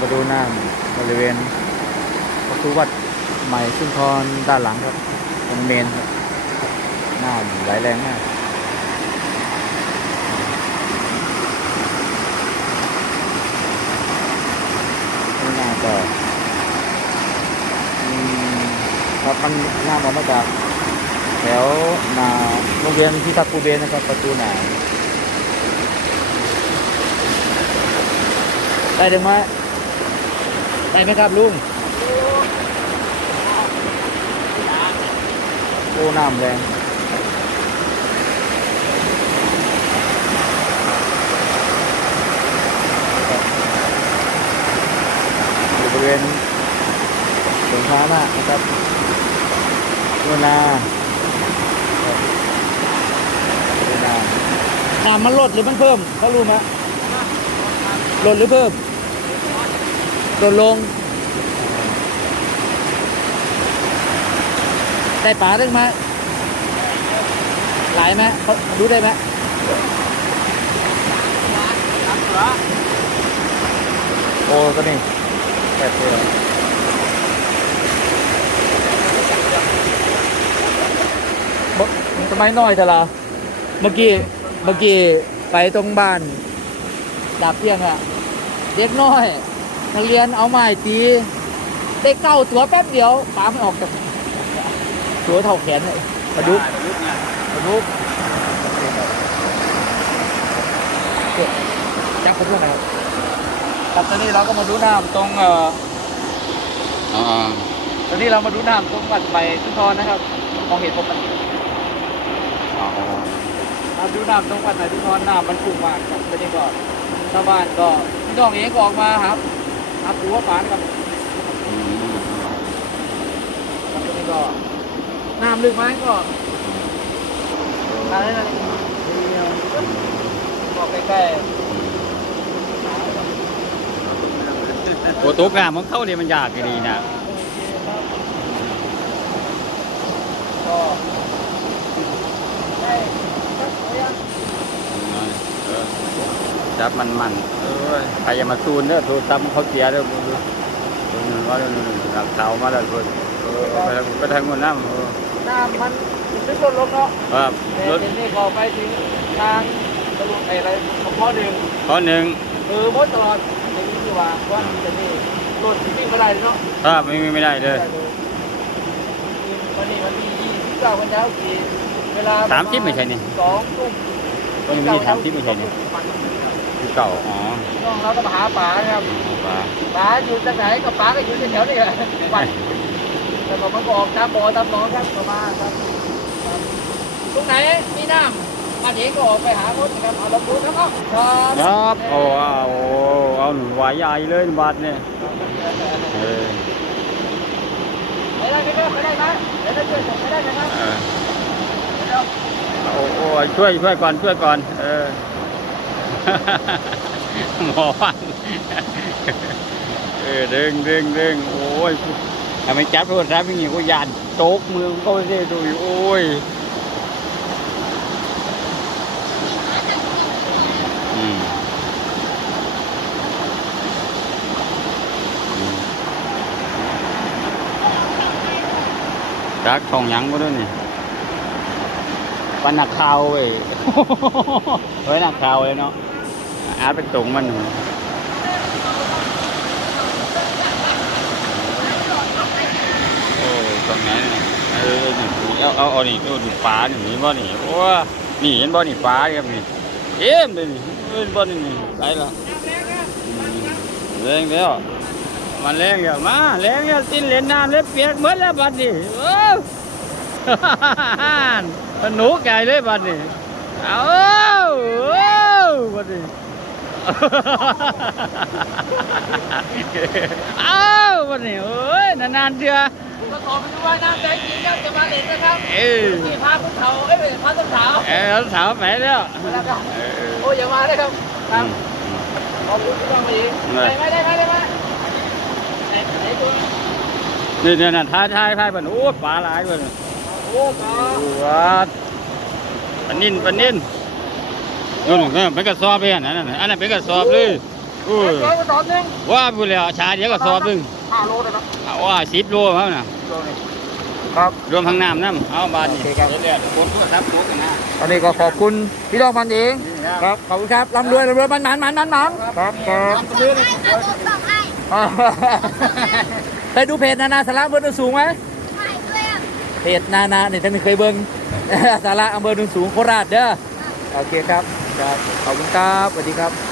มาดูน้ำบริเวณประตูวัดใหม่ชุมพรด้านหลังครับตรงเมนครับน้ำไหลแรงมากหน้าก็ครับมันน้ำออกมาจากแถวหนาโรงเรียนพิทักษ์ภูเบศนะครับประตูหนาได้ถึงไหม ได้ไหมครับลุงโอ้น้ำแรงอยู่บริเวณสวนพานะนะครับดูนาครับดูนาน้ำมันลดหรือมันเพิ่มเขารู้ไหมลดหรือเพิ่ม ลดลง ได้ปลาได้ไหมหลายไหมเขารู้ได้ไหมโอ้ก็นี่แปดตัวบมันทำไมน้อยเถอะล่ะเมื่อกี้ เมื่อกี้ ไปตรงบ้านดาบเพียงอะเด็กน้อย นักเรียนเอาไม้ตีได้เก้าตัวแป๊บเดียวปลามันออกจากตัวเท่าแขนเลยปลาดุกปลาดุกจับไปด้วยนะครับครับตอนนี้เราก็มาดูน้ำตรงเอ่ออ๋อตอนนี้เรามาดูน้ำตรงวัดใหม่ชุมพรนะครับมองเห็นผมมันอ๋อมาดูน้ำตรงวัดใหม่ชุมพรน้ำมันขุ่มมากครับตอนนี้ก็ชาวบ้านก็พี่น้องเองก็ออกมาครับ หาปูว่าปลานะครับอืมครับตรงนี้ก็น้ำลึกไหมก็อะไรนะก็ใกล้โอ้ตกน้ำมันเข้าเนี่ยมันยากดีนะๆก็ได้ครับเอายังเออจับมันมัน เอ้ยใครอย่ามาซูนเด้อโทรศัพท์เขาเสียเด้อดูดูว่าเรื่องหลักเสามาแล้วเพิ่นเออไปทางไปทางนู้นน้ำเออน้ำมันลึกลดลงเนาะครับแต่รถเดี๋ยวนี้ก็ไปถึงทางตลุไอ้อะไรข้อหนึ่งข้อหนึ่งเออมดตลอดอย่างนี้คือว่าว่ามันจะนี่รถวิ่งไม่ได้เนาะครับไม่ไม่ไม่ได้เลยวันนี้วันที่ยี่สิบเก้าวันเช้าสี่เวลาสามสิบไม่ใช่นี่สองทุ่มวันนี้สามสิบไม่ใช่นี่ คือเก่าอ๋อน้องเราก็มาหาปลานะครับปลาปลาอยู่จากไหนก็ปลาก็อยู่แถวๆนี่แหละวัดแต่ผมมาบอกตามบ่อตามหนองครับประมาณครับครับตรงไหนมีน้ำมาเองก็ออกไปหามดนะครับเอาลองดูครับเอาครับครับโอ้เอาโอ้เอาหนูไหวใหญ่เลยบาทเนี่ยเออไปได้ไหมครับไปได้ไหมเดี๋ยวจะช่วยส่งไปได้ไหมครับเออเดี๋ยวโอ้โอ้ยช่วยช่วยก่อนช่วยก่อนเออ หมอฟันเออเดึงดึงดึงโอ้ยทำไมจับโทรศัพท์อย่างงี้ก็ยานโต๊กมือมันก็ไม่ได้ดูโอ้ยจักของยังก็ด้วยนี่ ปันนักข่าวเว้ยเฮ้ยนักข่าวเลยเนาะอาร์ตเป็นตุงมันหนูโอ้ตรงไหนเนี่ยเออนี่เอาเอาเอานี่ดูดูฟ้านี่เห็นบ่นี่โอ้นี่เห็นบ่นี่ฟ้าครับนี่เอ็มเลยนี่เห็นบ่นี่นี่ไปแล้วอืมแรงแล้วมันแรงแล้วมาแรงแล้วสิ้นเล่นน้ำเล็บเปียกหมดแล้วบัดนี้โอ้ หนูไก่เลยบัดนี้เอาเอาบัดนี้เอาบัดนี้โอ้ยนานๆเถื่อผมก็ขอไปดูว่าน้ำใจจริงครับจะมาเล่นนะครับเออนี่พาคุณเขาเอ้ยพาต้นสาวเออสาวไปแล้วแล้วก็เออโอ้ยอย่ามาเลยครับครับขอบคุณที่มาอีกได้ไหมได้ไหมได้ไหมไหนไหนดูนี่เนี่ยน่ะท้ายท้ายท้ายบัดโอ้ปลาหลายเบัดโอ้ก็ วัดปลานิ่นปลานิ่นนู่นนู่นเป็นกระสอบเลยอันนั้นน่ะอันนั้นเป็นกระสอบเลยเออเดี๋ยวไปสอบหนึงว่าพูดแล้วชาเดียวก็สอบหนึงห้าโลเลยนะเอาว่าสิบโลครับน่ะโลนี่ครับรวมทั้งน้ำน้ำเอาบาทนี่โอเคครับเดี๋ยวๆคนก็ทับตัวกันนะตอนนี้ก็ขอบคุณพี่น้องมันเองครับขอบคุณครับร่ำรวยร่ำรวยมันมันมันมันมันครับครับให้ค่ะรถบอกให้อ่าเคยดูเพจนานาสาระอำเภอโนนสูงไหมให้ด้วยอะ เพจนานาเนี่ยท่านเคยเบิ้งสาระอำเภอโนนสูงโคราชเด้อโอเคครับครับขอบคุณครับสวัสดีครับ